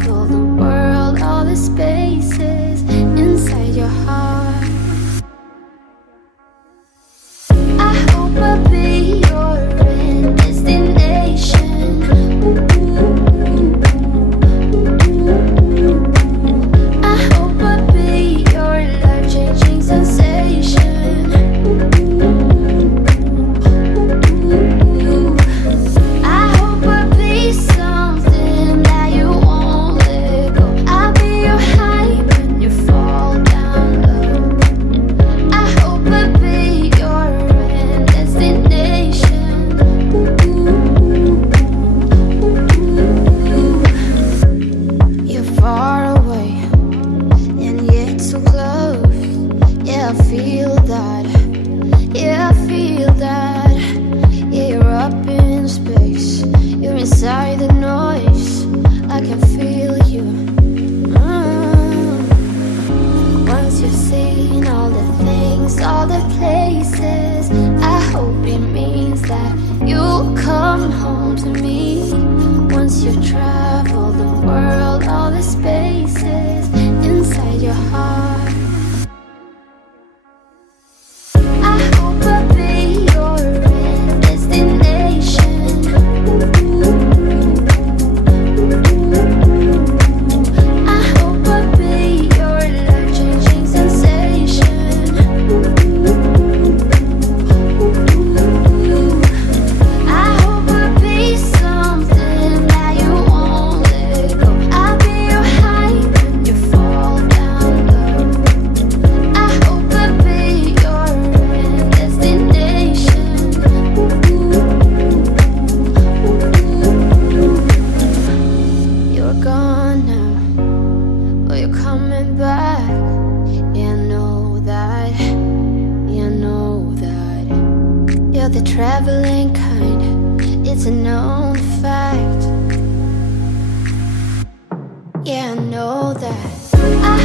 travel the world, all the spaces inside your heart. I hope I'll be your end destination. I hope I'll be your life-changing sensation. I hope I'll be something that you won't let go. I'll be your high when you fall down low. I hope I'll be your end destination. You're far away and yet so close. Yeah, I feel that. Yeah, I feel that. Yeah, you're up in space. You're inside the noise. I can feel you. Once you've seen all the things, all the places, I hope it means that you'll come home to me. Once you've traveled the world, all the spaces inside your heart. I hope I'll be your end destination. I hope I'll be your life-changing sensation. I hope I'll be something that you won't let go. I'll be your high when you fall down low. I hope I'll be your end destination. You're gone now, but you're coming back. Yeah, I know that. Yeah, I know that. You're the traveling kind. It's a known fact. Yeah, I know that. I